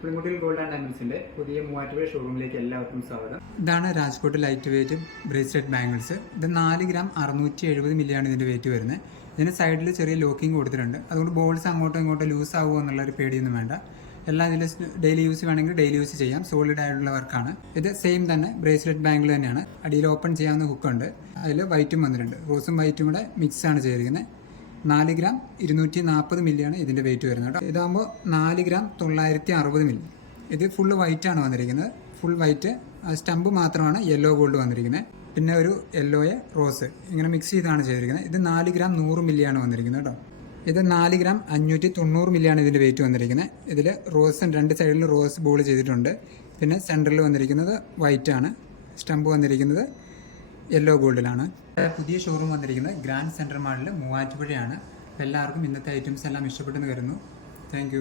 Pulimuttil gold and ഡയമണ്ട്സിന്റെ പുതിയ മൂവാറ്റുപുഴ ഷോറൂമിലേക്ക് എല്ലാവർക്കും സ്വാഗതം. ഇതാണ് Rajkot light weight bracelet bangles. ഇത് 4 ഗ്രാം 670 മില്ലിയാണ് ഇതിന്റെ വെയിറ്റ് വരുന്നത്. ഇതിന് സൈഡിൽ ചെറിയ ലോക്കിംഗ് കൊടുത്തിട്ടുണ്ട്. അതുകൊണ്ട് ബോൾസ് അങ്ങോട്ടും ഇങ്ങോട്ടും ലൂസ് ആവുമോ എന്നുള്ളൊരു പേടിയൊന്നും വേണ്ട. എല്ലാം ഇതിൽ ഡെയിലി യൂസ് വേണമെങ്കിൽ ഡെയിലി യൂസ് ചെയ്യാം. സോളിഡ് ആയിട്ടുള്ള വർക്കാണ്. ഇത് സെയിം തന്നെ ബ്രേസ്ലെറ്റ് ബാംഗിൾ തന്നെയാണ്. അടിയിൽ ഓപ്പൺ ചെയ്യാവുന്ന ഹുക്കുണ്ട്. അതിൽ വൈറ്റും വന്നിട്ടുണ്ട്. റോസും വൈറ്റും കൂടെ മിക്സ് ആണ് ചെയ്തിരിക്കുന്നത്. 4 ഗ്രാം 240 മില്ലിയാണ് ഇതിന്റെ വെയിറ്റ് വരുന്നത് കേട്ടോ. ഇതാകുമ്പോൾ 4 ഗ്രാം 960 മില്ലി. ഇത് ഫുള്ള് വൈറ്റ് ആണ് വന്നിരിക്കുന്നത്. Full white. സ്റ്റമ്പ് മാത്രമാണ് യെല്ലോ ഗോൾഡ് വന്നിരിക്കുന്നത്. പിന്നെ ഒരു യെല്ലോയെ റോസ് ഇങ്ങനെ മിക്സ് ചെയ്താണ് ചെയ്തിരിക്കുന്നത്. ഇത് 4 ഗ്രാം 100 മില്ലിയാണ് വന്നിരിക്കുന്നത് കേട്ടോ. ഇത് 4 ഗ്രാം 590 മില്ലിയാണ് ഇതിന്റെ വെയിറ്റ് വന്നിരിക്കുന്നത്. ഇതിൽ റോസ് രണ്ട് സൈഡിൽ റോസ് ബോൾ ചെയ്തിട്ടുണ്ട്. പിന്നെ സെൻറ്ററിൽ വന്നിരിക്കുന്നത് വൈറ്റ് ആണ്. സ്റ്റമ്പ് വന്നിരിക്കുന്നത് യെല്ലോ ഗോൾഡിലാണ്. പുതിയ ഷോറൂം വന്നിരിക്കുന്നത് ഗ്രാൻഡ് സെൻട്രൽ മാളിൽ മൂവാറ്റുപുഴയാണ്. എല്ലാവർക്കും ഇന്നത്തെ ഐറ്റംസ് എല്ലാം ഇഷ്ടപ്പെട്ടെന്ന് കരുതുന്നു. താങ്ക്